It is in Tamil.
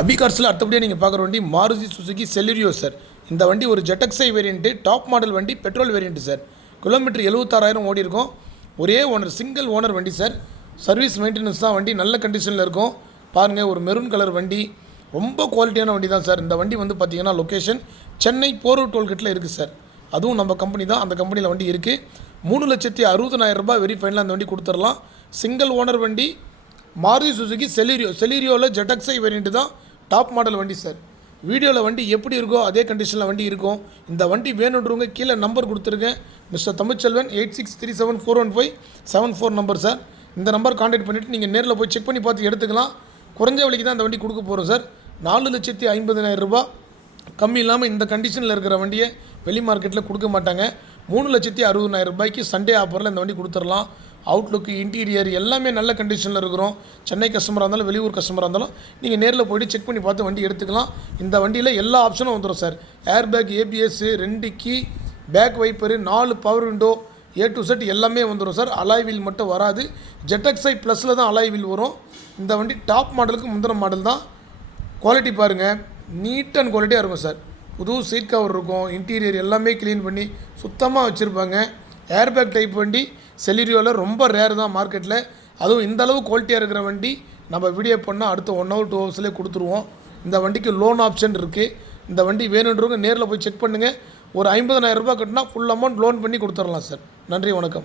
அபிகார்ஸில் அடுத்தபடியாக நீங்கள் பார்க்குற வண்டி மாருதி சுசுகி செலிரியோ சார். இந்த வண்டி ஒரு ஜெட்டக்ஸை வேரியண்ட்டு, டாப் மாடல் வண்டி, பெட்ரோல் வேரியண்ட்டு சார். கிலோமீட்டர் 76,000 ஓடி இருக்கும். ஒரே ஓனர், சிங்கிள் ஓனர் வண்டி சார். சர்வீஸ் மெயின்டெனன்ஸ் தான். வண்டி நல்ல கண்டிஷனில் இருக்கும். பாருங்கள், ஒரு மெரூன் கலர் வண்டி, ரொம்ப குவாலிட்டியான வண்டி தான் சார். இந்த வண்டி வந்து பார்த்திங்கன்னா லொக்கேஷன் சென்னை போரூர் டோல்கேட்டில் இருக்குது சார். அதுவும் நம்ம கம்பெனி தான். அந்த கம்பெனியில் வண்டி இருக்குது. 3,60,60,000 ரூபாய் வெரி ஃபைனலாக அந்த வண்டி கொடுத்துடலாம். சிங்கிள் ஓனர் வண்டி, மாருதி சுசுகி செலிரியோ. செலிரியோவில் ஜெட்டக்ஸை வேரியண்ட்டு தான், டாப் மாடல் வண்டி சார். வீடியோவில் வண்டி எப்படி இருக்கோ அதே கண்டிஷனில் வண்டி இருக்கும். இந்த வண்டி வேணுன்றவங்க கீழே நம்பர் கொடுத்துருக்கேன். Mister Tamilselvan 86374157 number sir. இந்த நம்பர் கான்டாக்ட் பண்ணிவிட்டு நீங்கள் நேரில் போய் செக் பண்ணி பார்த்து எடுத்துக்கலாம். குறைஞ்ச விலைக்கு தான் இந்த வண்டி கொடுக்க போகிறோம் சார். 4,50,000 ரூபாய் கம்மி இல்லாமல் இந்த கண்டிஷனில் இருக்கிற வண்டியை வெளி மார்க்கெட்டில் கொடுக்க மாட்டாங்க. 3,60,000 ரூபாய்க்கு சண்டே ஆஃபரில் இந்த வண்டி கொடுத்துடலாம். அவுட்லுக்கு, இன்டீரியர் எல்லாமே நல்ல கண்டிஷனில் இருக்கிறோம். சென்னை கஸ்டமராக இருந்தாலும் வெளியூர் கஸ்டமராக இருந்தாலும் நீங்கள் நேரில் போய்ட்டு செக் பண்ணி பார்த்து வண்டி எடுத்துக்கலாம். இந்த வண்டியில் எல்லா ஆப்ஷனும் வந்துடும் sir. Air bag, ABS, 2 key, back wiper, 4 power window, A to Z எல்லாமே வந்துடும் சார். அலாய் வீல் மட்டும் வராது. ஜெட்டக்ஸை ப்ளஸில் தான் அலாய் வீல் வரும். இந்த வண்டி டாப் மாடலுக்கு முந்தின மாடல் தான். குவாலிட்டி பாருங்கள், நீட் அண்ட் குவாலிட்டியாக இருக்கும் சார். புது சீட் கவர் இருக்கும். இன்டீரியர் எல்லாமே க்ளீன் பண்ணி சுத்தமாக வச்சுருப்பாங்க. ஏர்பேக் டைப் வண்டி செலிரியோவில் ரொம்ப ரேர் தான் மார்க்கெட்டில். அதுவும் இந்தளவு குவாலிட்டியாக இருக்கிற வண்டி நம்ம வீடியோ பண்ணால் அடுத்த 1 hour 2 hours கொடுத்துருவோம். இந்த வண்டிக்கு லோன் ஆப்ஷன் இருக்குது. இந்த வண்டி வேணுன்றவங்க நேரில் போய் செக் பண்ணுங்கள். ஒரு 50,000 ரூபாய் கட்டினா ஃபுல் அமௌண்ட் லோன் பண்ணி கொடுத்துடலாம் சார். நன்றி, வணக்கம்.